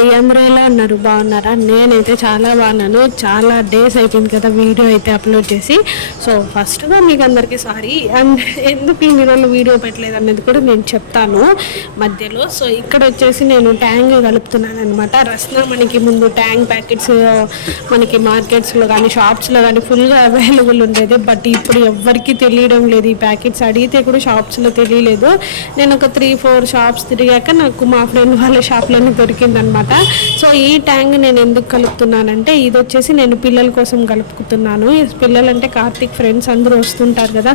అండి, అందరూ ఎలా ఉన్నారు? బాగున్నారా? నేనైతే చాలా బాగున్నాను. చాలా డేస్ అయిపోయింది కదా వీడియో అయితే అప్లోడ్ చేసి. సో ఫస్ట్గా మీకు అందరికీ సారీ. అండ్ ఎందుకు ఇన్ని రోజులు వీడియో పెట్టలేదు అనేది కూడా నేను చెప్తాను మధ్యలో. సో ఇక్కడ వచ్చేసి నేను ట్యాంగ్ కలుపుతున్నాను అనమాట. రస్నామణికి ముందు ట్యాంగ్ ప్యాకెట్స్ మనకి మార్కెట్స్లో కానీ షాప్స్లో కానీ ఫుల్గా అవైలబుల్ ఉండేది. బట్ ఇప్పుడు ఎవ్వరికీ తెలియడం లేదు. ఈ ప్యాకెట్స్ అడిగితే కూడా షాప్స్లో తెలియలేదు. నేను ఒక 3-4 షాప్స్ తిరిగాక నాకు మా ఫ్రెండ్ వాళ్ళ షాప్లోనే దొరికిందనమాట. సో ఈ ట్యాంక్ నేను ఎందుకు కలుపుతున్నానంటే, ఇది వచ్చేసి నేను పిల్లల కోసం కలుపుకుతున్నాను. పిల్లలు అంటే కార్తీక్ ఫ్రెండ్స్ అందరూ వస్తుంటారు కదా,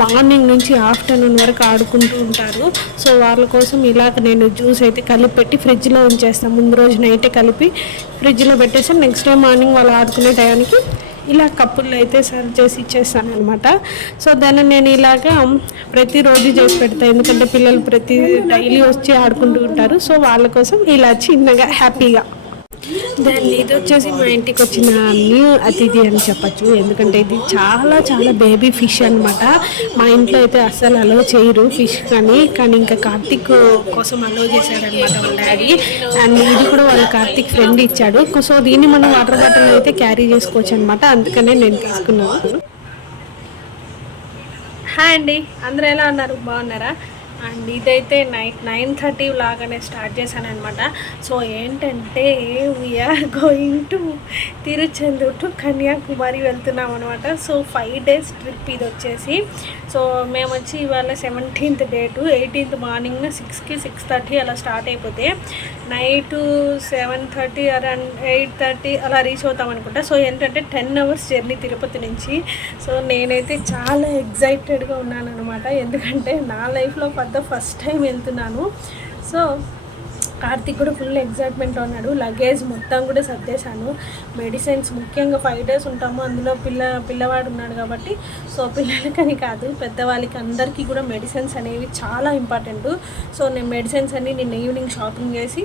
మార్నింగ్ నుంచి ఆఫ్టర్నూన్ వరకు ఆడుకుంటూ ఉంటారు. సో వాళ్ళ కోసం ఇలా నేను జ్యూస్ అయితే కలిపి పెట్టి ఫ్రిడ్జ్లో ఉంచేస్తాను. ముందు రోజు నైటే కలిపి ఫ్రిడ్జ్లో పెట్టేసి నెక్స్ట్ డే మార్నింగ్ వాళ్ళు ఆడుకునే టయానికి ఇలా కప్పుల్లో అయితే సర్వ్ చేసి ఇచ్చేస్తాను అనమాట. సో దాన్ని నేను ఇలాగా ప్రతిరోజు చేసి పెడతాను, ఎందుకంటే పిల్లలు డైలీ వచ్చి ఆడుకుంటూ ఉంటారు. సో వాళ్ళ కోసం ఇలా చిన్నగా హ్యాపీగా. దాన్ని ఇది వచ్చేసి మా ఇంటికి వచ్చిన న్యూ అతిథి అని చెప్పచ్చు, ఎందుకంటే ఇది చాలా చాలా బేబీ ఫిష్ అనమాట. మా ఇంట్లో అయితే అస్సలు అలో చేయరు ఫిష్ కానీ ఇంకా కార్తీక్ కోసం అలో చేశాడనమాట వాళ్ళ డాడీ. అండ్ ఇది కూడా వాళ్ళ కార్తీక్ ఫ్రెండ్ ఇచ్చాడు. సో దీన్ని మనం వాటర్ బాటిల్ అయితే క్యారీ చేసుకోవచ్చు అనమాట, అందుకనే నేను తీసుకున్నాను. హాయ్ అండి, అందరూ ఎలా ఉన్నారు? బాగున్నారా? అండ్ ఇదైతే నైట్ 9:30 లాగానే స్టార్ట్ చేశాను అనమాట. సో ఏంటంటే we are going to Tiruchendur to Kanyakumari వెళ్తున్నాం అనమాట. సో 5 days ట్రిప్ ఇది వచ్చేసి. సో మేము వచ్చి ఇవాళ 17th డేటు, 18th మార్నింగ్ 6కి 6:30 అలా స్టార్ట్ అయిపోతే నైటు 7:30 అరౌండ్ 8:30 అలా రీచ్ అవుతాం అనుకుంటా. సో ఏంటంటే 10 hours జర్నీ తిరుపతి నుంచి. సో నేనైతే చాలా ఎగ్జైటెడ్గా ఉన్నాను అనమాట, ఎందుకంటే నా లైఫ్లో ఫస్ట్ టైం వెళ్తున్నాను. సో కార్తీక్ కూడా ఫుల్ ఎగ్జైట్మెంట్లో ఉన్నాడు. లగేజ్ మొత్తం కూడా సర్దేశాను. మెడిసిన్స్ ముఖ్యంగా 5 days ఉంటాము, అందులో పిల్లవాడు ఉన్నాడు కాబట్టి. సో పిల్లలకని కాదు, పెద్దవాళ్ళకి అందరికీ కూడా మెడిసిన్స్ అనేవి చాలా ఇంపార్టెంట్. సో నేను మెడిసిన్స్ అన్నీ నిన్న ఈవినింగ్ షాపింగ్ చేసి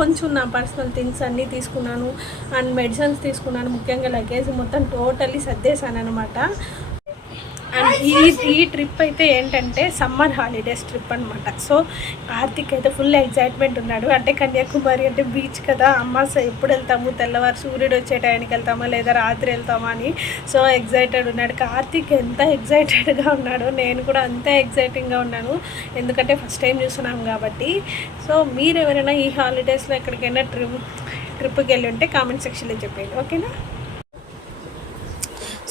కొంచెం నా పర్సనల్ థింగ్స్ అన్నీ తీసుకున్నాను అండ్ మెడిసిన్స్ తీసుకున్నాను. ముఖ్యంగా లగేజ్ మొత్తం టోటల్లీ సర్దేశాను అనమాట. అండ్ ఈ ట్రిప్ అయితే ఏంటంటే సమ్మర్ హాలిడేస్ ట్రిప్ అనమాట. సో కార్తీక్ అయితే ఫుల్ ఎగ్జైట్మెంట్ ఉన్నాడు. అంటే కన్యాకుమారి అంటే బీచ్ కదా, అమ్మ ఎప్పుడు వెళ్తాము, తెల్లవారు సూర్యుడు వచ్చే టైంకి వెళ్తామా లేదా రాత్రి వెళ్తామా అని. సో ఎగ్జైటెడ్ ఉన్నాడు కార్తీక్. ఎంత ఎగ్జైటెడ్గా ఉన్నాడో నేను కూడా అంతే ఎగ్జైటింగ్గా ఉన్నాను, ఎందుకంటే ఫస్ట్ టైం చూస్తున్నాం కాబట్టి. సో మీరు ఎవరైనా ఈ హాలిడేస్లో ఎక్కడికైనా ట్రిప్కి వెళ్ళి ఉంటే కామెంట్ సెక్షన్లో చెప్పండి, ఓకేనా?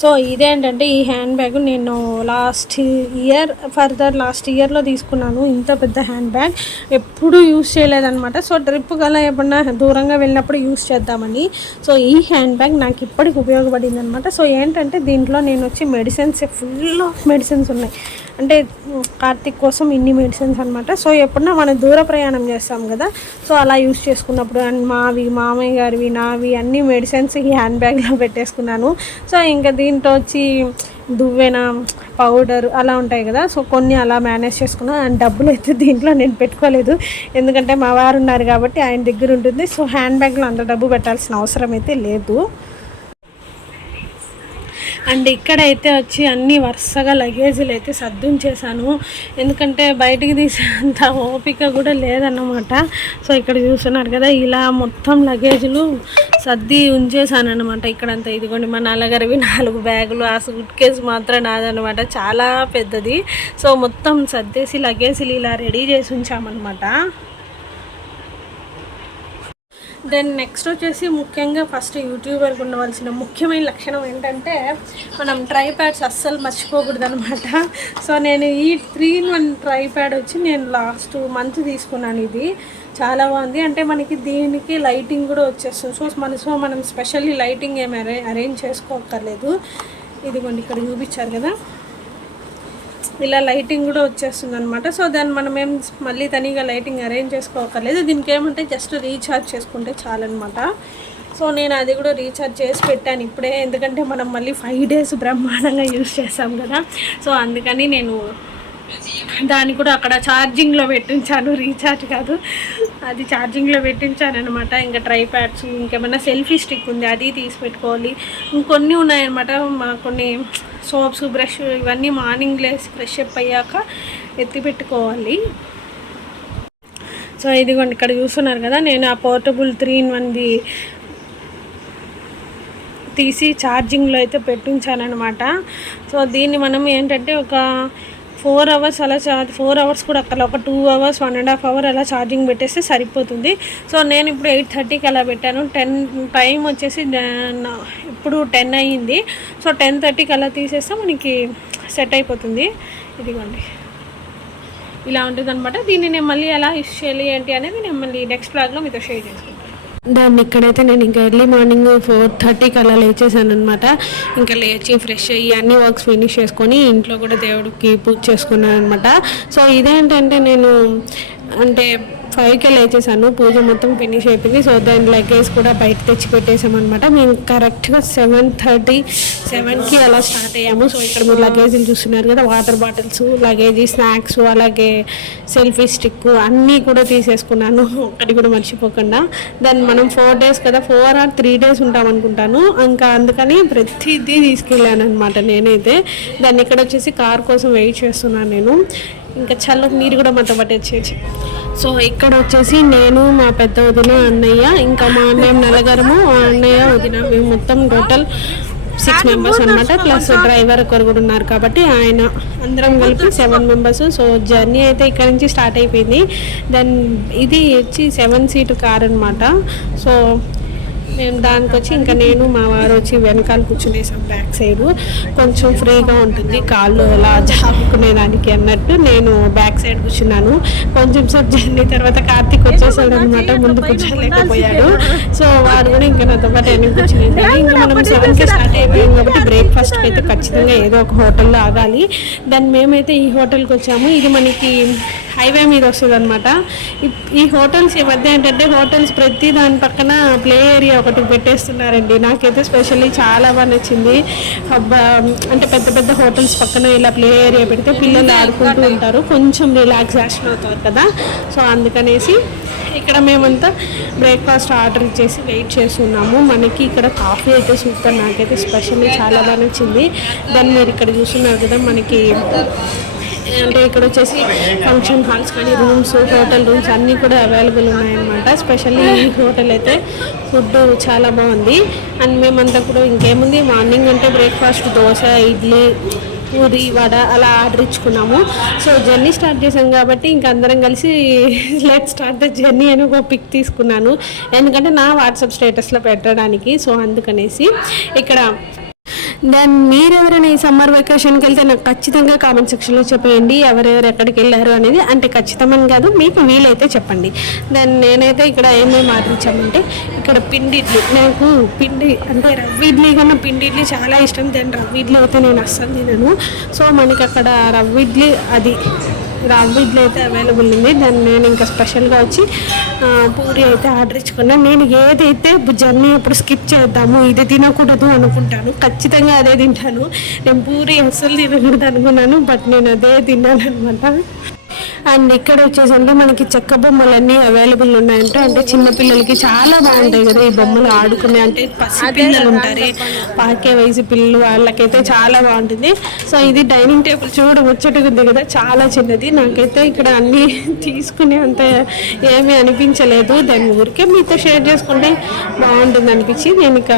సో ఇదేంటంటే ఈ హ్యాండ్ బ్యాగ్ నేను లాస్ట్ ఇయర్లో తీసుకున్నాను. ఇంత పెద్ద హ్యాండ్ బ్యాగ్ ఎప్పుడూ యూజ్ చేయలేదన్నమాట. సో ట్రిప్ గల ఎప్పుడన్నా దూరంగా వెళ్ళినప్పుడు యూజ్ చేద్దామని. సో ఈ హ్యాండ్ బ్యాగ్ నాకు ఇప్పటికి ఉపయోగపడింది అనమాట. సో ఏంటంటే దీంట్లో నేను వచ్చి మెడిసిన్స్ ఫుల్ ఆఫ్ మెడిసిన్స్ ఉన్నాయి, అంటే కార్తీక్ కోసం ఇన్ని మెడిసిన్స్ అనమాట. సో ఎప్పుడన్నా మనం దూర ప్రయాణం చేస్తాం కదా, సో అలా యూజ్ చేసుకున్నప్పుడు అండ్ మామయ్య గారివి నావి అన్ని మెడిసిన్స్ ఈ హ్యాండ్ బ్యాగ్లో పెట్టేసుకున్నాను. సో ఇంకా దీంట్లో వచ్చి దువ్వెన పౌడర్ అలా ఉంటాయి కదా, సో కొన్ని అలా మేనేజ్ చేసుకున్నాను. అండ్ డబ్బులు అయితే దీంట్లో నేను పెట్టుకోలేదు, ఎందుకంటే మా వారు ఉన్నారు కాబట్టి ఆయన దగ్గర ఉంటుంది. సో హ్యాండ్ బ్యాగ్లో అంత డబ్బు పెట్టాల్సిన అవసరం అయితే లేదు. అండ్ ఇక్కడైతే వచ్చి అన్ని వరుసగా లగేజీలు అయితే సర్దుంచేసాను, ఎందుకంటే బయటికి తీసేంత ఓపిక కూడా లేదన్నమాట. సో ఇక్కడ చూస్తున్నారు కదా, ఇలా మొత్తం లగేజీలు సర్ది ఉంచేసాను అనమాట. ఇక్కడంతా ఇదిగోండి మా నల్లగారివి 4 బ్యాగులు, ఆ సూట్ కేసు మాత్రం నాదనమాట, చాలా పెద్దది. సో మొత్తం సర్దేసి లగేజీలు ఇలా రెడీ చేసి ఉంచామన్నమాట. దెన్ నెక్స్ట్ వచ్చేసి ముఖ్యంగా ఫస్ట్ యూట్యూబర్కి ఉండవలసిన ముఖ్యమైన లక్షణం ఏంటంటే మనం ట్రైప్యాడ్స్ అస్సలు మర్చిపోకూడదు అనమాట. సో నేను ఈ 3-in-1 ట్రైప్యాడ్ వచ్చి నేను లాస్ట్ మంత్ తీసుకున్నాను. ఇది చాలా బాగుంది, అంటే మనకి దీనికి లైటింగ్ కూడా వచ్చేస్తుంది. సో మనం స్పెషల్లీ లైటింగ్ ఏమి అరేంజ్ చేసుకోక్కర్లేదు. ఇదిగోండి ఇక్కడ చూపించారు కదా, ఇలా లైటింగ్ కూడా వచ్చేస్తుంది అనమాట. సో దాన్ని మనం ఏం మళ్ళీ తనిగా లైటింగ్ అరేంజ్ చేసుకోకర్లేదు. దీనికి ఏమంటే జస్ట్ రీఛార్జ్ చేసుకుంటే చాలన్నమాట. సో నేను అది కూడా రీఛార్జ్ చేసి పెట్టాను ఇప్పుడే, ఎందుకంటే మనం మళ్ళీ 5 days బ్రహ్మాండంగా యూజ్ చేస్తాం కదా. సో అందుకని నేను దాన్ని కూడా అక్కడ ఛార్జింగ్లో పెట్టించాను, రీఛార్జ్ కాదు, అది ఛార్జింగ్లో పెట్టించాను అనమాట. ఇంకా ట్రైప్యాడ్స్, ఇంకేమైనా సెల్ఫీ స్టిక్ ఉంది అది తీసి పెట్టుకోవాలి, ఇంకొన్ని ఉన్నాయన్నమాట. కొన్ని సోప్స్, బ్రష్ ఇవన్నీ మార్నింగ్ లేసి ఫ్రెష్ అప్ అయ్యాక ఎత్తి పెట్టుకోవాలి. సో ఇదిగోండి ఇక్కడ చూస్తున్నారు కదా, నేను ఆ పోర్టబుల్ 3-in-1ది తీసి ఛార్జింగ్లో అయితే పెట్టించానమాట. సో దీన్ని మనం ఏంటంటే ఒక 4 అవర్స్ అలా 4 అవర్స్ కూడా అక్కడ ఒక 2 అవర్స్ 1.5 అవర్ అలా ఛార్జింగ్ పెట్టేస్తే సరిపోతుంది. సో నేను ఇప్పుడు 8:30కి అలా పెట్టాను. 10 టైం వచ్చేసి ఇప్పుడు 10 అయ్యింది. సో 10:30కి అలా తీసేస్తే మనకి సెట్ అయిపోతుంది. ఇదిగోండి ఇలా ఉంటుంది అనమాట. దీన్ని నేను మళ్ళీ ఎలా యూస్ చేయాలి ఏంటి అనేది నేను మళ్ళీ నెక్స్ట్ బ్లాగ్లో మీతో షేర్ చేసుకుంటాను. దాన్ని ఇక్కడైతే నేను ఇంకా ఎర్లీ మార్నింగ్ 4:30కి అలా లేచేసాను అనమాట. ఇంకా లేచి ఫ్రెష్ అయ్యి అన్ని వర్క్స్ ఫినిష్ చేసుకొని ఇంట్లో కూడా దేవుడికి పూజ చేసుకున్నాను అనమాట. సో ఇదేంటంటే నేను అంటే 5కే లేచేసాను, పూజ మొత్తం ఫినిష్ అయిపోయింది. సో దాని లగేజ్ కూడా బయట తెచ్చి పెట్టేసామన్నమాట. మేము కరెక్ట్గా 7:37కి అలా స్టార్ట్ అయ్యాము. సో ఇక్కడ మీరు లగేజీలు చూస్తున్నారు కదా, వాటర్ బాటిల్స్, లగేజీ, స్నాక్స్, అలాగే సెల్ఫీ స్టిక్ అన్నీ కూడా తీసేసుకున్నాను, ఒక్కటి కూడా మర్చిపోకుండా. దాన్ని మనం 4 days కదా, 4 or 3 days ఉంటాం అనుకుంటాను. ఇంకా అందుకని ప్రతిదీ తీసుకెళ్ళాను అనమాట నేనైతే. దాన్ని ఇక్కడ వచ్చేసి కార్ కోసం వెయిట్ చేస్తున్నాను నేను. ఇంకా చల్లకి నీరు కూడా మాతో పాటు వచ్చేసి. సో ఇక్కడ వచ్చేసి నేను, మా పెద్ద వదిన, అన్నయ్య, ఇంకా మా అన్నయ్య నలగరము, అన్నయ్య, వదిన, మేము మొత్తం టోటల్ 6 members అనమాట. ప్లస్ డ్రైవర్ ఒకరు కూడా ఉన్నారు కాబట్టి ఆయన, అందరం కలిపి 7 members. సో జర్నీ అయితే ఇక్కడ నుంచి స్టార్ట్ అయిపోయింది. దెన్ ఇది వచ్చి 7 seat కార్ అనమాట. సో మేము దానికి వచ్చి ఇంకా నేను మా వారు వచ్చి వెనకాల కూర్చునేసాం బ్యాక్ సైడ్. కొంచెం ఫ్రీగా ఉంటుంది కాళ్ళు అలా జాపుకునేదానికి అన్నట్టు నేను బ్యాక్ సైడ్ కూర్చున్నాను. కొంచెం సేపు జర్నీ తర్వాత కార్తీక్ వచ్చేసాడు అనమాట, ముందు కూర్చోలేకపోయాడు. సో వాడు కూడా ఇంకా నాతో పాటు వెనక్కి కూర్చునేసాడు. ఇంకా మనం 7కి స్టార్ట్ అయిపోయాం కాబట్టి బ్రేక్ఫాస్ట్కి అయితే ఖచ్చితంగా ఏదో ఒక హోటల్లో ఆగాలి. దాన్ని మేమైతే ఈ హోటల్కి వచ్చాము. ఇది మనకి హైవే మీద వస్తుంది అనమాట. ఈ హోటల్స్ ఈ మధ్య ఏంటంటే హోటల్స్ ప్రతి దాని పక్కన ప్లే ఏరియా ఒకటి పెట్టేస్తున్నారండి. నాకైతే స్పెషల్లీ చాలా బాగా నచ్చింది. అంటే పెద్ద పెద్ద హోటల్స్ పక్కన ఇలా ప్లే ఏరియా పెడితే పిల్లలు ఆడుకుంటూ ఉంటారు, కొంచెం రిలాక్సేషన్ అవుతారు కదా. సో అందుకనేసి ఇక్కడ మేమంతా బ్రేక్ఫాస్ట్ ఆర్డర్ ఇచ్చేసి వెయిట్ చేస్తున్నాము. మనకి ఇక్కడ కాఫీ అయితే సూపర్, నాకైతే స్పెషల్లీ చాలా బాగా నచ్చింది. దాన్ని మీరు ఇక్కడ చూస్తున్నారు కదా, మనకి అంటే ఇక్కడ వచ్చేసి ఫంక్షన్ హాల్స్ కానీ రూమ్స్, హోటల్ రూమ్స్ అన్నీ కూడా అవైలబుల్ ఉన్నాయన్నమాట. స్పెషల్లీ ఈ హోటల్ అయితే ఫుడ్ చాలా బాగుంది. అండ్ మేమంతా కూడా ఇంకేముంది, మార్నింగ్ అంటే బ్రేక్ఫాస్ట్ దోశ, ఇడ్లీ, పూరి, వడ అలా ఆర్డర్ ఇచ్చుకున్నాము. సో జర్నీ స్టార్ట్ చేసాం కాబట్టి ఇంకా అందరం కలిసి లెట్ స్టార్ట్ ద జర్నీ అని ఒక పిక్ తీసుకున్నాను, ఎందుకంటే నా వాట్సాప్ స్టేటస్లో పెట్టడానికి. సో అందుకనేసి ఇక్కడ దెన్ మీరు ఎవరైనా ఈ సమ్మర్ వెకేషన్కి వెళ్తే నాకు ఖచ్చితంగా కామెంట్ సెక్షన్లో చెప్పేయండి ఎవరెవరు ఎక్కడికి వెళ్ళారు అనేది. అంటే ఖచ్చితమని కాదు, మీకు వీలైతే చెప్పండి. దెన్ నేనైతే ఇక్కడ ఏమేమి ఆర్డర్ ఇచ్చామంటే ఇక్కడ పిండి ఇడ్లీ, నాకు పిండి అంటే రవ్వ ఇడ్లీ కన్నా పిండి ఇడ్లీ చాలా ఇష్టం. దెన్ రవ్వ ఇడ్లీ అయితే నేను అస్సలు తినను. సో మనకి అక్కడ రవ్వ ఇడ్లీ రవ్వ ఇడ్లీ అయితే అవైలబుల్ ఉంది. దాన్ని నేను ఇంకా స్పెషల్గా వచ్చి పూరి అయితే ఆర్డర్ ఇచ్చుకున్నాను. నేను ఏదైతే జర్నీ అప్పుడు స్కిప్ చేద్దాము, ఇది తినకూడదు అనుకుంటాను, ఖచ్చితంగా అదే తింటాను. నేను పూరి అస్సలు తినకూడదు అనుకున్నాను, బట్ నేను అదే తిన్నాను అనమాట. అండ్ ఇక్కడ వచ్చేసంటే మనకి చెక్క బొమ్మలన్నీ అవైలబుల్ ఉన్నాయంట. అంటే చిన్నపిల్లలకి చాలా బాగుంటాయి కదా ఈ బొమ్మలు ఆడుకునే, అంటే పసి పిల్లలు ఉంటారు, పాకే వయసు పిల్లలు, వాళ్ళకైతే చాలా బాగుంటుంది. సో ఇది డైనింగ్ టేబుల్ చూడ ముచ్చటగా ఉంది కదా, చాలా చిన్నది. నాకైతే ఇక్కడ అన్నీ తీసుకునే అంత ఏమీ అనిపించలేదు. దాని ఊరికే మీతో షేర్ చేసుకుంటే బాగుంటుంది అనిపించి నేను ఇక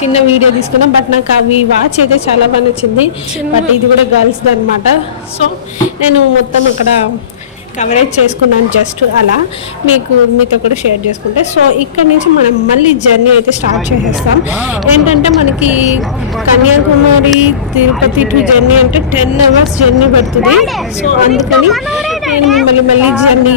చిన్న వీడియో తీసుకున్నాను. బట్ నాకు అవి వాచ్ అయితే చాలా బాగా నచ్చింది. బట్ ఇది కూడా గర్ల్స్ది అనమాట. సో నేను మొత్తం అక్కడ కవరేజ్ చేసుకున్నాను జస్ట్ అలా మీతో కూడా షేర్ చేసుకుంటే. సో ఇక్కడ నుంచి మనం మళ్ళీ జర్నీ అయితే స్టార్ట్ చేసేస్తాం. ఏంటంటే మనకి కన్యాకుమారి తిరుపతి టు జర్నీ అంటే 10 hours జర్నీ పడుతుంది. సో అందుకని నేను మిమ్మల్ని మళ్ళీ జర్నీ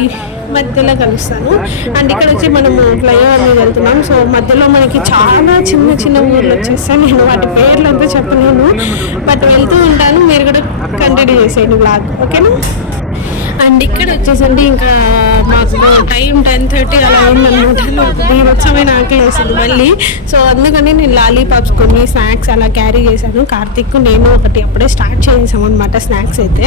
మధ్యలో కలుస్తాను. అండ్ ఇక్కడ వచ్చి మనము ఫ్లైఓవర్ మీద వెళ్తున్నాం. సో మధ్యలో మనకి చాలా చిన్న చిన్న ఊర్లు వచ్చేస్తాయి. నేను వాటి పేర్లు అంతా చెప్పలేను, బట్ వెళ్తూ ఉంటాను. మీరు కూడా కంటిన్యూ చేసేయండి బ్లాగ్, ఓకేనా. అండ్ ఇక్కడ వచ్చేసండి ఇంకా మాకు టైం 10:30 అలా అయిందనమాట. బీభత్సమైన ఆకలి వేసింది మళ్ళీ. సో అందుకని నేను లాలీపాప్స్ కొన్ని స్నాక్స్ అలా క్యారీ చేశాను. కార్తీక్ నేను ఒకటి అప్పుడే స్టార్ట్ చేసాం అనమాట స్నాక్స్ అయితే.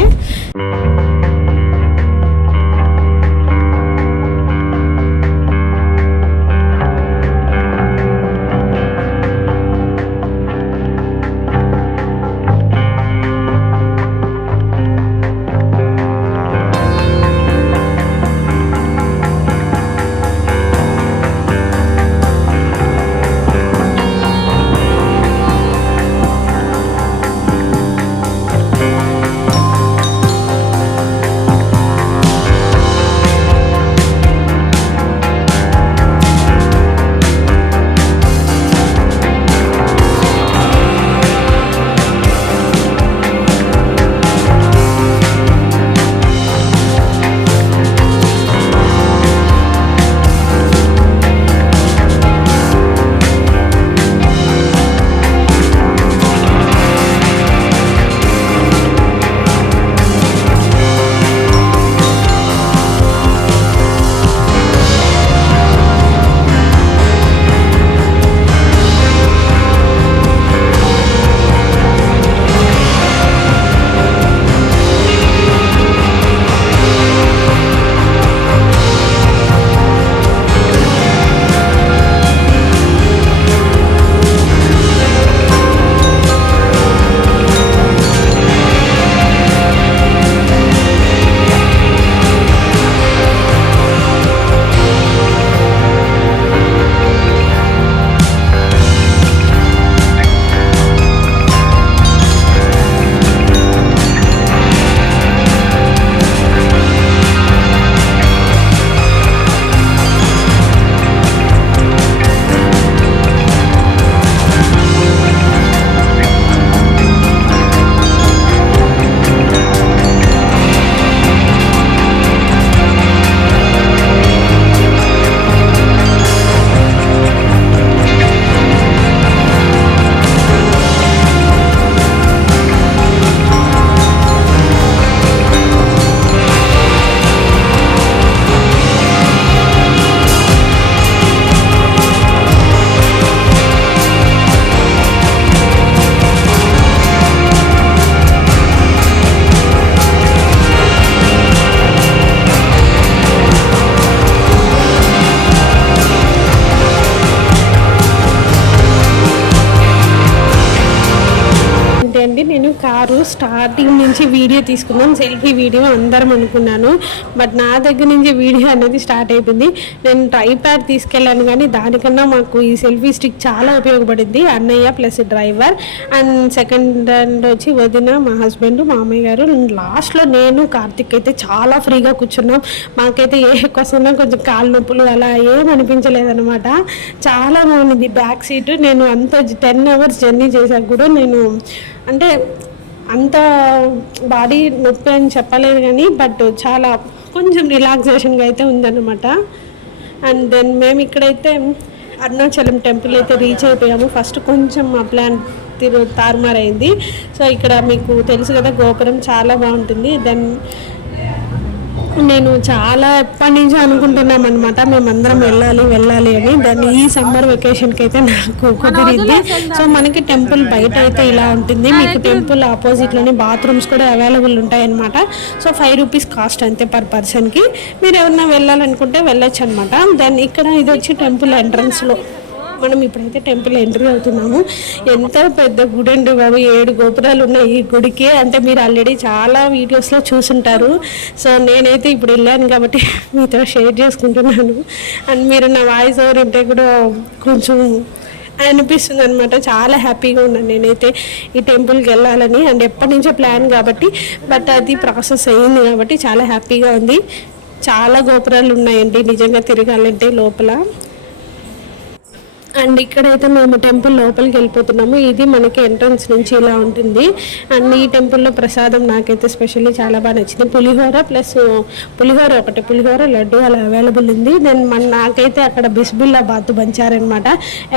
కారు స్టార్టింగ్ నుంచి వీడియో తీసుకున్నాం, సెల్ఫీ వీడియో అందరం అనుకున్నాను. బట్ నా దగ్గర నుంచి వీడియో అనేది స్టార్ట్ అయిపోయింది. నేను ట్రైప్యాడ్ తీసుకెళ్ళాను కానీ దానికన్నా మాకు ఈ సెల్ఫీ స్టిక్ చాలా ఉపయోగపడింది. అన్నయ్య plus driver and second hand వచ్చి వదిన, మా హస్బెండ్, మా అమ్మయ్య గారు. లాస్ట్లో నేను కార్తిక్ అయితే చాలా ఫ్రీగా కూర్చున్నాం. మాకైతే ఏ క్వశ్చన్ కొంచెం కాళ్ళ నొప్పులు అలా ఏం అనిపించలేదన్నమాట. చాలా బాగుంది బ్యాక్ సీట్. నేను అంత 10 hours జర్నీ చేశాక కూడా నేను అంటే అంత బాడీ నొప్పి అని చెప్పలేదు కానీ బట్ చాలా కొంచెం రిలాక్సేషన్గా అయితే ఉందన్నమాట. అండ్ దెన్ మేము ఇక్కడైతే అరుణాచలం టెంపుల్ అయితే రీచ్ అయిపోయాము. ఫస్ట్ కొంచెం మా ప్లాన్ తారుమారైంది. సో ఇక్కడ మీకు తెలుసు కదా గోపురం చాలా బాగుంటుంది. దెన్ నేను చాలా ఎప్పటి నుంచో అనుకుంటున్నాం అనమాట మేమందరం వెళ్ళాలి అని. దాన్ని ఈ సమ్మర్ వెకేషన్కి అయితే నాకు కుదిరింది. సో మనకి టెంపుల్ బయట అయితే ఇలా ఉంటుంది. మీకు టెంపుల్ ఆపోజిట్లోనే బాత్రూమ్స్ కూడా అవైలబుల్ ఉంటాయి అనమాట. సో 5 rupees కాస్ట్ అంతే పర్ పర్సన్కి. మీరు ఎవరన్నా వెళ్ళాలనుకుంటే వెళ్ళొచ్చు అనమాట. దెన్ ఇక్కడ ఇది వచ్చి టెంపుల్ ఎంట్రన్స్లో మనం ఇప్పుడైతే టెంపుల్ ఎంట్రీ అవుతున్నాము. ఎంత పెద్ద గుడి అండి బాబు, 7 గోపురాలు ఉన్నాయి ఈ గుడికి. అంటే మీరు ఆల్రెడీ చాలా వీడియోస్లో చూసుంటారు. సో నేనైతే ఇప్పుడు వెళ్ళాను కాబట్టి మీతో షేర్ చేసుకుంటున్నాను. అండ్ మీరు నా వాయిస్ ఓవర్ ఉంటే కూడా కొంచెం అనిపిస్తుంది అనమాట. చాలా హ్యాపీగా ఉన్నాను నేనైతే ఈ టెంపుల్కి వెళ్ళాలని. అండ్ ఎప్పటి నుంచో ప్లాన్ కాబట్టి బట్ అది ప్రాసెస్ అయ్యింది కాబట్టి చాలా హ్యాపీగా ఉంది. చాలా గోపురాలు ఉన్నాయండి నిజంగా తిరగాలంటే లోపల. అండ్ ఇక్కడైతే మేము టెంపుల్ లోపలికి వెళ్ళిపోతున్నాము. ఇది మనకి ఎంట్రన్స్ నుంచి ఇలా ఉంటుంది. అండ్ ఈ టెంపుల్లో ప్రసాదం నాకైతే స్పెషల్లీ చాలా బాగా నచ్చింది. పులిహోర ప్లస్ పులిహోర లడ్డు అలా అవైలబుల్ ఉంది. దెన్ నాకైతే అక్కడ బిస్బిల్లా బాత్ పంచారనమాట.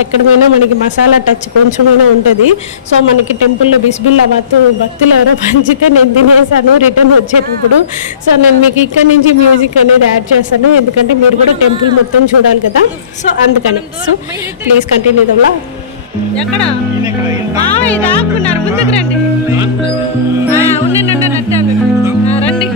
ఎక్కడ పోయినా మనకి మసాలా టచ్ కొంచెమైనా ఉంటుంది. సో మనకి టెంపుల్లో బిస్బిల్లా బాత్ భక్తులు ఎవరో పంచితే నేను తినేసాను రిటర్న్ వచ్చేటప్పుడు. సో నేను మీకు ఇక్కడ నుంచి మ్యూజిక్ అనేది యాడ్ చేస్తాను, ఎందుకంటే మీరు కూడా టెంపుల్ మొత్తం చూడాలి కదా. సో అందుకని ప్లీజ్ కంటిన్యూ ద వ్లాగ్. ఎక్కడ ముందుకు రండి రండి.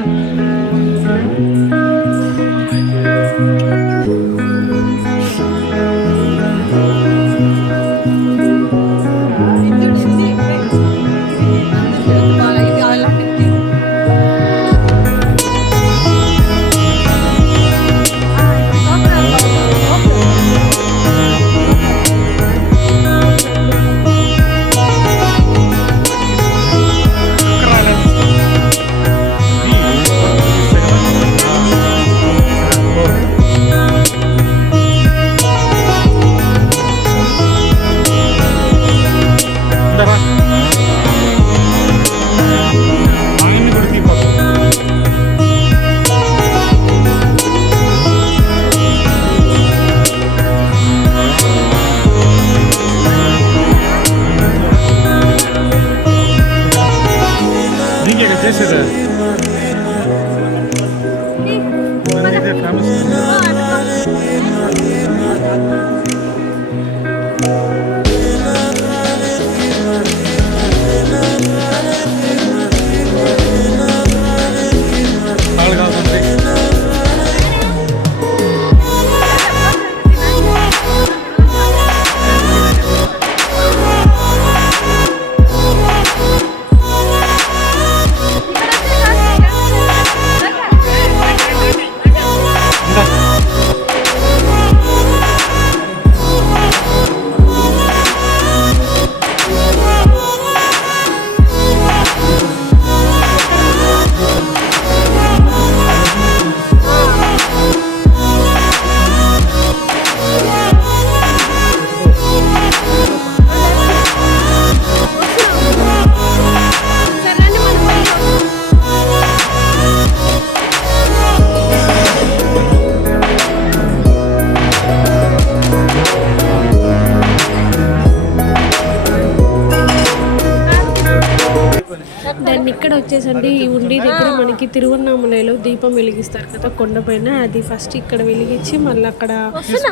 దాన్ని ఇక్కడ వచ్చేసండి ఈ ఉండి దగ్గర మనకి తిరువన్నామలలో దీపం వెలిగిస్తారు కదా కొండపైన, అది ఫస్ట్ ఇక్కడ వెలిగించి మళ్ళీ అక్కడ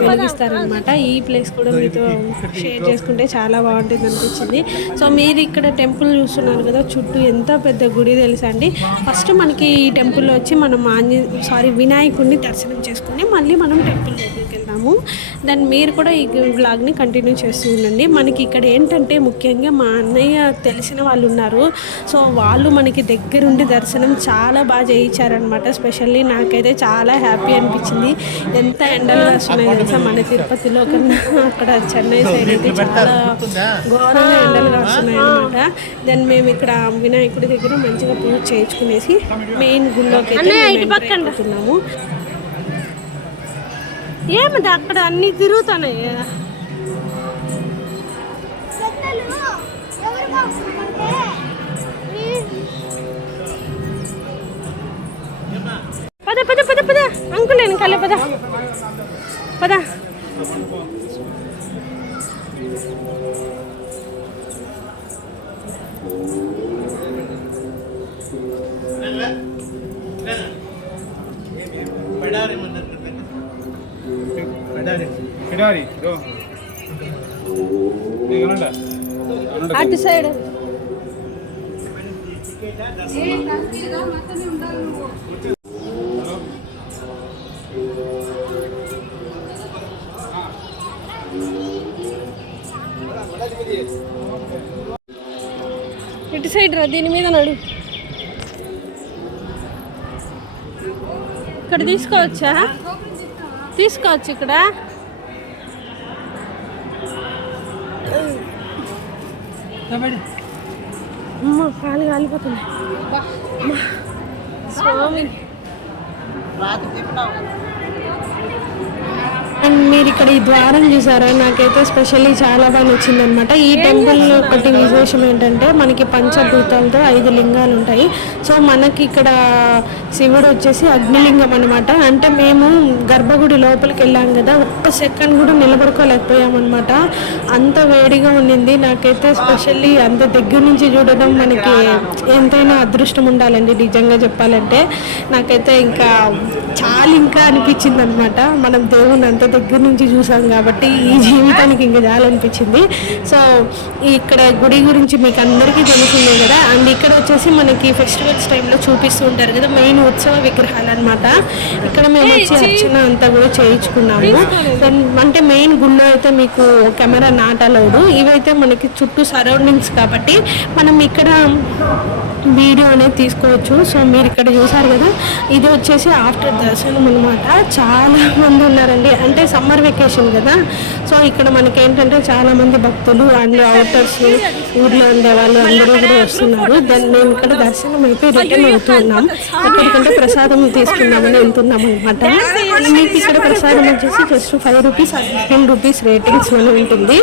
వెలిగిస్తారనమాట. ఈ ప్లేస్ కూడా మీతో షేర్ చేసుకుంటే చాలా బాగుంటుంది అనిపించింది. సో మీరు ఇక్కడ టెంపుల్ చూస్తున్నారు కదా, చుట్టూ ఎంత పెద్ద గుడి తెలుసా అండి. ఫస్ట్ మనకి ఈ టెంపుల్లో వచ్చి మనం వినాయకుడిని దర్శనం చేసుకుని మళ్ళీ మనం టెంపుల్ దగ్గరికి వెళ్దాము. చేస్తున్నాము. దెన్ మీరు కూడా ఈ వ్లాగ్ని కంటిన్యూ చేస్తూ ఉండండి. మనకి ఇక్కడ ఏంటంటే ముఖ్యంగా మా అన్నయ్య తెలిసిన వాళ్ళు ఉన్నారు. సో వాళ్ళు మనకి దగ్గరుండి దర్శనం చాలా బాగా చేయించారనమాట. స్పెషల్లీ నాకైతే చాలా హ్యాపీ అనిపించింది. ఎంత ఎండలు వస్తున్నాయి తెలుసా మన తిరుపతిలో కన్నా అక్కడ చెన్నై సైడ్ అయితే చాలా ఘోరంగా ఎండలు వస్తున్నాయి అనమాట. దెన్ మేము ఇక్కడ వినాయకుడి దగ్గర మంచిగా పూజ చేయించుకునేసి మెయిన్ గుళ్ళోకి వెళ్తున్నాము. ఏమిటి అక్కడ అన్ని తిరుగుతున్నాయి. పద పద పద పద అంకులేను కల పద పద. అటు సైడ్ ఇటు సైడ్ రా, దీని మీద నడు. ఇక్కడ తీసుకోవచ్చా? తీసుకోవచ్చు ఇక్కడ. అమ్మ కాలు కాలిపోతుంది స్వామి. అండ్ మీరు ఇక్కడ ఈ ద్వారం చూసారా, నాకైతే స్పెషల్లీ చాలా బాగా నచ్చింది అనమాట. ఈ టెంపుల్ ఒకటి విశేషం ఏంటంటే మనకి పంచభూతాలతో 5 లింగాలు ఉంటాయి. సో మనకి ఇక్కడ శివుడు వచ్చేసి అగ్నిలింగం అనమాట. అంటే మేము గర్భగుడి లోపలికి వెళ్ళాం కదా, ఒక్క సెకండ్ కూడా నిలబడుకోలేకపోయామన్నమాట. అంత వేడిగా ఉండింది. నాకైతే స్పెషల్లీ అంత దగ్గర నుంచి చూడడం మనకి ఎంతైనా అదృష్టం ఉండాలండి నిజంగా చెప్పాలంటే. నాకైతే ఇంకా ఇంకా అనిపించింది అనమాట. మనం దేవుని అంత దగ్గర నుంచి చూసాం కాబట్టి ఈ జీవితానికి ఇంకా చాలనిపించింది. సో ఇక్కడ గుడి గురించి మీకు అందరికీ తెలిసిందే కదా. అండ్ ఇక్కడ వచ్చేసి మనకి ఫెస్టివల్స్ టైంలో చూపిస్తూ ఉంటారు కదా మెయిన్ ఉత్సవ విగ్రహాలు అనమాట. ఇక్కడ మేము వచ్చి అర్చన అంతా కూడా చేయించుకున్నాము. అంటే మెయిన్ గుళ్ళో అయితే మీకు కెమెరా నాట్ అలౌడ్. ఇవైతే మనకి చుట్టూ సరౌండింగ్స్ కాబట్టి మనం ఇక్కడ వీడియో అనేది తీసుకోవచ్చు. సో మీరు ఇక్కడ చూసారు కదా, ఇది వచ్చేసి ఆఫ్టర్ దర్శనం అనమాట. చాలా మంది ఉన్నారండి. అంటే సమ్మర్ వెకేషన్ కదా, సో ఇక్కడ మనకేంటంటే చాలా మంది భక్తులు అండ్ అవుటర్స్ ఊర్లో ఉండే వాళ్ళు అందరూ కూడా వస్తున్నారు. దాన్ని మేము ఇక్కడ దర్శనం అయితే రిటర్న్ అవుతున్నాం. ఎక్కడికంటే ప్రసాదం తీసుకున్నామని వెళ్తున్నాం అనమాట. మీకు ఇక్కడ ప్రసాదం వచ్చేసి జస్ట్ 5 రూపీస్ 10 రూపీస్ రేటింగ్స్లోనే ఉంటుంది.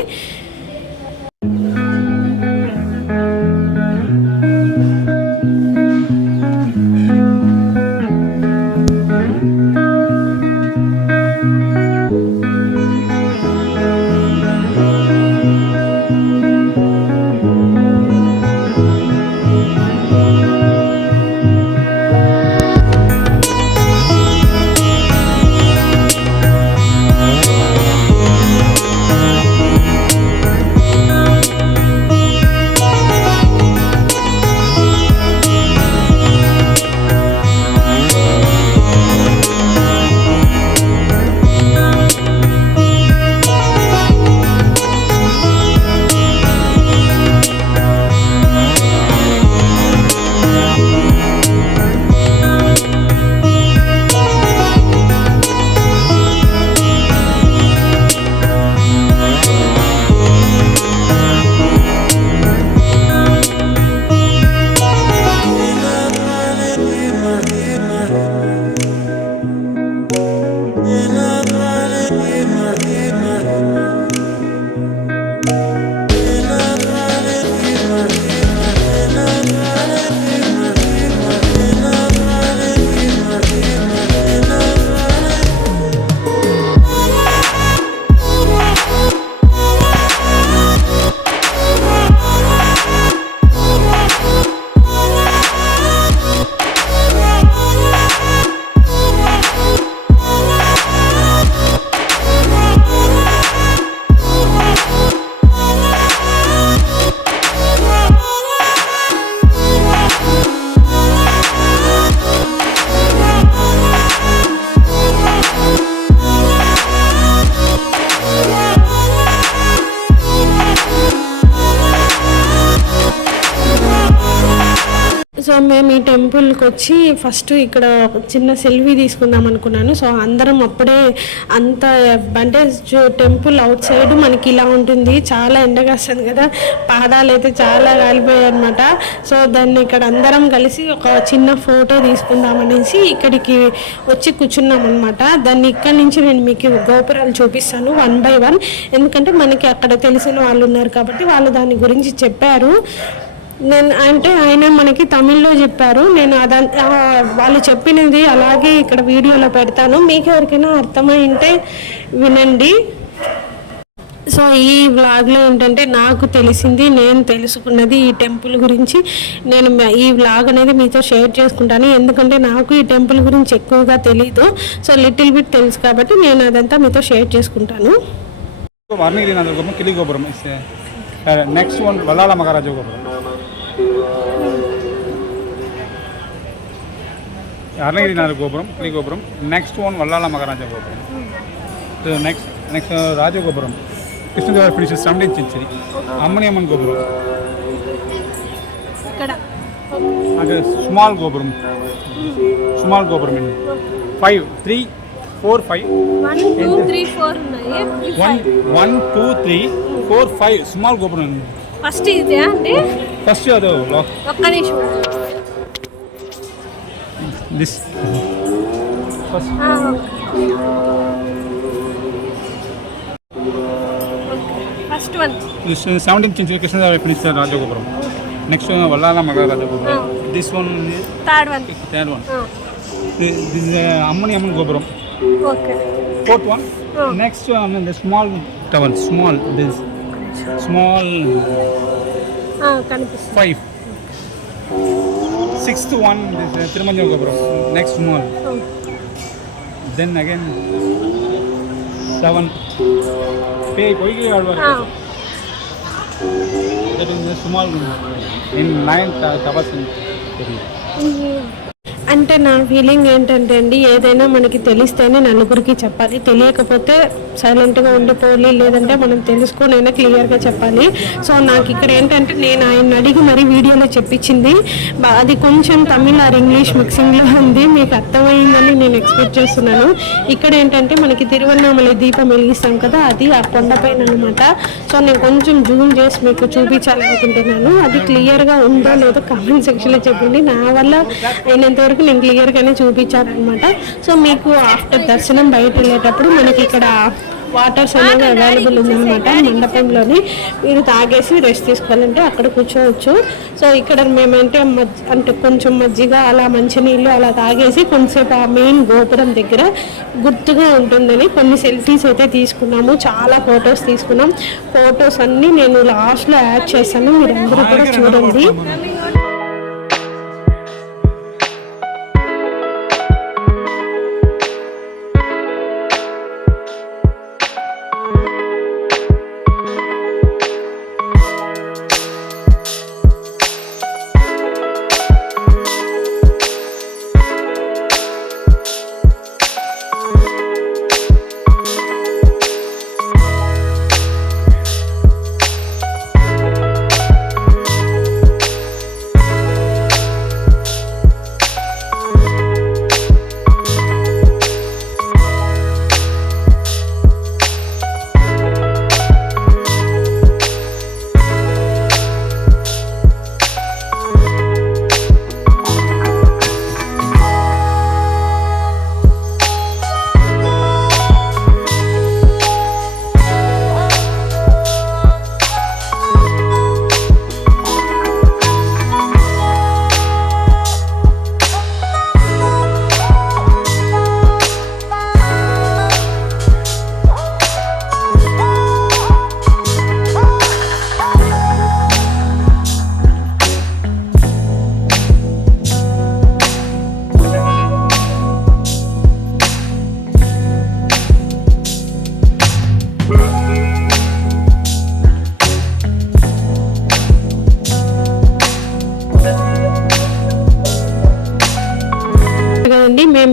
సో మేము ఈ టెంపుల్కి వచ్చి ఫస్ట్ ఇక్కడ ఒక చిన్న సెల్ఫీ తీసుకుందాం అనుకున్నాను. సో అందరం అప్పుడే అంత అంటే టెంపుల్ అవుట్ సైడ్ మనకి ఇలా ఉంటుంది, చాలా ఎండగా వస్తుంది కదా, పాదాలు అయితే చాలా కాలిపోయాయి అనమాట. సో దాన్ని ఇక్కడ అందరం కలిసి ఒక చిన్న ఫోటో తీసుకుందాం అనేసి ఇక్కడికి వచ్చి కూర్చున్నాం అనమాట. దాన్ని ఇక్కడి నుంచి నేను మీకు గోపురాలు చూపిస్తాను 1 by 1, ఎందుకంటే మనకి అక్కడ తెలిసిన వాళ్ళు ఉన్నారు కాబట్టి వాళ్ళు దాని గురించి చెప్పారు. నేను అంటే ఆయన మనకి తమిళ్లో చెప్పారు, నేను వాళ్ళు చెప్పినది అలాగే ఇక్కడ వీడియోలో పెడతాను, మీకు ఎవరికైనా అర్థమైంటే వినండి. సో ఈ వ్లాగ్లో ఏంటంటే నాకు తెలిసింది, నేను తెలుసుకున్నది ఈ టెంపుల్ గురించి నేను ఈ వ్లాగ్ అనేది మీతో షేర్ చేసుకుంటాను, ఎందుకంటే నాకు ఈ టెంపుల్ గురించి ఎక్కువగా తెలీదు. సో లిటిల్ బిట్ తెలుసు కాబట్టి నేను అదంతా మీతో షేర్ చేసుకుంటాను. నెక్స్ట్ వన్ వల్లాల మహారాజా గోపురం, అరుణగిరినాథ గోపురం, కిలి గోపురం. Next one Vallala Maharaja gopuram. Next Rajagopuram, Krishnadevaraya finishes 17th century. Ammaniamman gopuram, అదే స్మాల్ గోపురం అండి. 5 3 4 5 1 2 3 4 5 స్మాల్ గోపురం అండి. ఫస్ట్ ఇదే అంటే ఫస్ట్ అదో ఒక్క నిమిషం this first first one 17th century Krishnadevaraya finish Rajagopuram. Next Vallala Maharaja gopuram. This one third one this Ammaniamman gopuram. Okay 4th one. Next one the small tower, this small కనిపిస్తుంది. 5. 6th one is Tirumanjana Gopuram, next small. Then again 7 pay koigi advar, that is the small in 9th towers in అంటే నా feeling ఏంటంటే అండి, ఏదైనా మనకి తెలిస్తేనే నలుగురికి చెప్పాలి, తెలియకపోతే సైలెంట్గా ఉండిపోవాలి, లేదంటే మనం తెలుసుకొని క్లియర్గా చెప్పాలి. సో నాకు ఇక్కడ ఏంటంటే నేను ఆయన అడిగి మరీ వీడియోలో చెప్పించింది, అది కొంచెం తమిళ్ ఆర్ ఇంగ్లీష్ మిక్సింగ్లో ఉంది, మీకు అర్థమైందని నేను ఎక్స్పెక్ట్ చేస్తున్నాను. ఇక్కడ ఏంటంటే మనకి తిరువన్నామలై దీపం వెలిగిస్తాం కదా, అది ఆ కొండపైన అనమాట. సో నేను కొంచెం జూమ్ చేసి మీకు చూపించాలనుకుంటున్నాను, అది క్లియర్గా ఉందో లేదో కామెంట్ సెక్షన్లో చెప్పండి. నా వల్ల అయినంతవరకు నేను క్లియర్గానే చూపించాను. సో మీకు ఆఫ్టర్ దర్శనం బయట వెళ్ళేటప్పుడు మనకి ఇక్కడ వాటర్స్ అనేవి అవైలబుల్ ఉందన్నమాట మండపంలోని, మీరు తాగేసి రెస్ట్ తీసుకోవాలంటే అక్కడ కూర్చోవచ్చు. సో ఇక్కడ మేమంటే అంటే కొంచెం మజ్జిగ అలా మంచినీళ్ళు అలా తాగేసి కొంచెంసేపు ఆ మెయిన్ గోపురం దగ్గర గుర్తుగా ఉంటుందని కొన్ని సెల్ఫీస్ అయితే తీసుకున్నాము, చాలా ఫొటోస్ తీసుకున్నాం. ఫొటోస్ అన్నీ నేను లాస్ట్లో యాడ్ చేస్తాను, మీరు అందరూ కూడా చూడండి.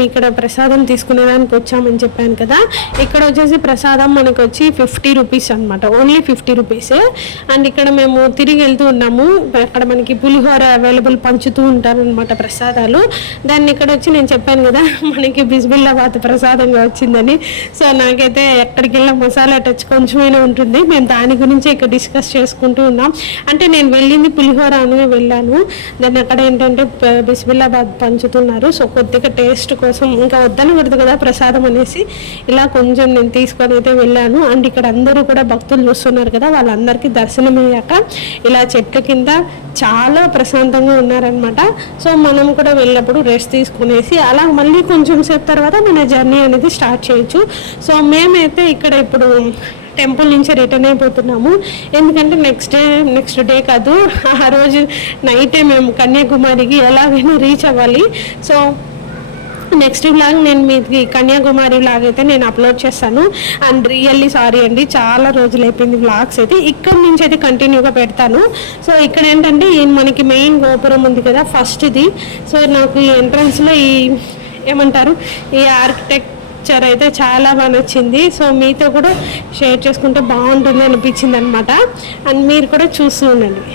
ఇక్కడ ప్రసాదం తీసుకునేదానికి వచ్చామని చెప్పాను కదా. ఇక్కడ వచ్చేసి ప్రసాదం మనకు వచ్చి 50 రూపీస్ అనమాట, ఓన్లీ 50 రూపీసే. అండ్ ఇక్కడ మేము తిరిగి వెళ్తూ ఉన్నాము, అక్కడ మనకి పులిహోర అవైలబుల్ పంచుతూ ఉంటారనమాట ప్రసాదాలు. దాన్ని ఇక్కడ వచ్చి నేను చెప్పాను కదా మనకి బిస్మిల్లాబాద్ ప్రసాదంగా వచ్చిందని. సో నాకైతే ఎక్కడికి వెళ్ళిన మసాలా టచ్ కొంచెమైనా ఉంటుంది. మేము దాని గురించి ఇక్కడ డిస్కస్ చేసుకుంటూ ఉన్నాం. అంటే నేను వెళ్ళింది పులిహోర అని వెళ్ళాను, దాన్ని అక్కడ ఏంటంటే బిస్మిల్లాబాద్ పంచుతున్నారు. సో కొద్దిగా టేస్ట్ కోసం ఇంకా వద్దనకూడదు కదా ప్రసాదం అనేసి ఇలా కొంచెం నేను తీసుకొని అయితే వెళ్ళాను. అండ్ ఇక్కడ అందరూ కూడా భక్తులు చూస్తున్నారు కదా, వాళ్ళందరికీ దర్శనం అయ్యాక ఇలా చెట్ల కింద చాలా ప్రశాంతంగా ఉన్నారనమాట. సో మనం కూడా వెళ్ళినప్పుడు రెస్ట్ తీసుకునేసి అలా మళ్ళీ కొంచెం సేపు తర్వాత మన జర్నీ అనేది స్టార్ట్ చేయొచ్చు. సో మేమైతే ఇక్కడ ఇప్పుడు టెంపుల్ నుంచి రిటర్న్ అయిపోతున్నాము. ఎందుకంటే నెక్స్ట్ డే కాదు, ఆ రోజు నైటే మేము కన్యాకుమారికి ఎలాగైనా రీచ్ అవ్వాలి. సో నెక్స్ట్ వ్లాగ్ నేను మీకు కన్యాకుమారి వ్లాగ్ అయితే నేను అప్లోడ్ చేస్తాను. అండ్ రియల్లీ సారీ అండి, చాలా రోజులు అయిపోయింది వ్లాగ్స్ అయితే. ఇక్కడ నుంచి అయితే కంటిన్యూగా పెడతాను. సో ఇక్కడ ఏంటంటే మనకి మెయిన్ గోపురం ఉంది కదా ఫస్ట్ది. సో నాకు ఈ ఎంట్రన్స్లో ఈ ఏమంటారు ఈ ఆర్కిటెక్చర్ అయితే చాలా బాగా నచ్చింది. సో మీతో కూడా షేర్ చేసుకుంటే బాగుంటుంది అనిపించింది అనమాట. అండ్ మీరు కూడా చూస్తూ ఉండండి.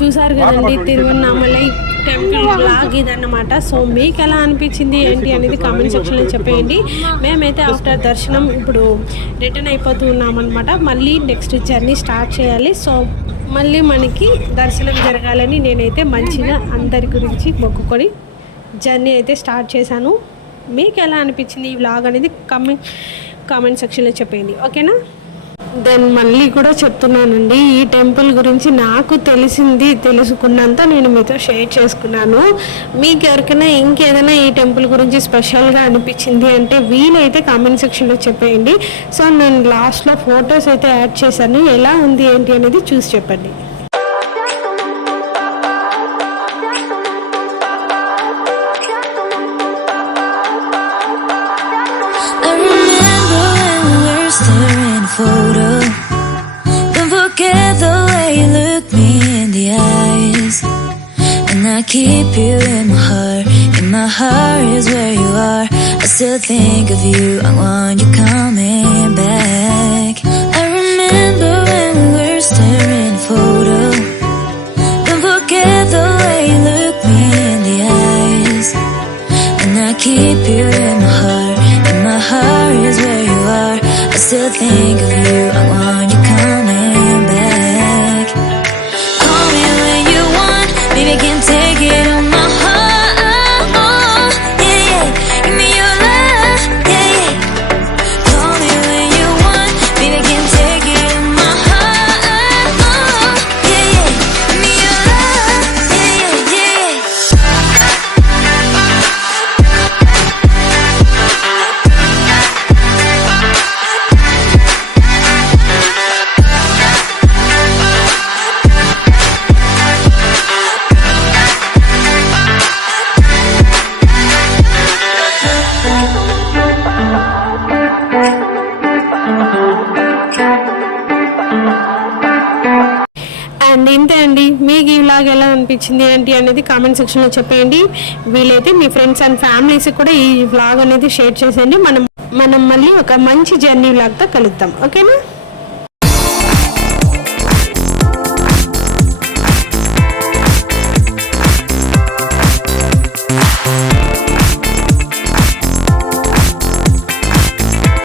చూసారు కదండి తిరువన్నామలై టెంపుల్ బ్లాగ్ ఇదన్నమాట. సో మీకు ఎలా అనిపించింది ఏంటి అనేది కామెంట్ సెక్షన్లో చెప్పేయండి. మేమైతే ఆఫ్టర్ దర్శనం ఇప్పుడు రిటర్న్ అయిపోతూ ఉన్నామన్నమాట. మళ్ళీ నెక్స్ట్ జర్నీ స్టార్ట్ చేయాలి. సో మళ్ళీ మనకి దర్శనం జరగాలని నేనైతే మంచిగా అందరి గురించి మొక్కుకొని జర్నీ అయితే స్టార్ట్ చేశాను. మీకు ఎలా అనిపించింది ఈ వ్లాగ్ అనేది కామెంట్ సెక్షన్లో చెప్పేయండి, ఓకేనా. దెన్ మళ్ళీ కూడా చెప్తున్నానండి, ఈ టెంపుల్ గురించి నాకు తెలుసుకున్నంత నేను మీతో షేర్ చేసుకున్నాను. మీకు ఎవరికైనా ఇంకేదైనా ఈ టెంపుల్ గురించి స్పెషల్గా అనిపించింది అంటే వీలైతే కామెంట్ సెక్షన్లో చెప్పేయండి. సో నేను లాస్ట్లో ఫొటోస్ అయితే యాడ్ చేశాను, ఎలా ఉంది ఏంటి అనేది చూసి చెప్పండి. Photo. Don't forget the way you look me in the eyes, and I keep you in my heart. In my heart is where you are. I still think of you. I want you coming back. I remember when we were staring at a photo. Don't forget the way you look me in the eyes, and I keep you in my heart. In my heart is where you are. I still think of you, I want you coming back. Call me when you want, baby I can take it on my heart. Yeah, yeah, give me your love, yeah, yeah. Call me when you want, baby I can take it on my heart. Yeah, yeah, give me your love, yeah, yeah, yeah. And ఇంతే అండి, మీకు ఈ vlog ఎలా అనిపించింది ఏంటి అనేది comment సెక్షన్లో చెప్పేయండి. వీలైతే మీ ఫ్రెండ్స్ అండ్ ఫ్యామిలీస్కి కూడా ఈ వ్లాగ్ అనేది షేర్ చేసేయండి. మనం మళ్ళీ ఒక మంచి జర్నీ వ్లాగ్తో కలుద్దాం, ఓకేనా.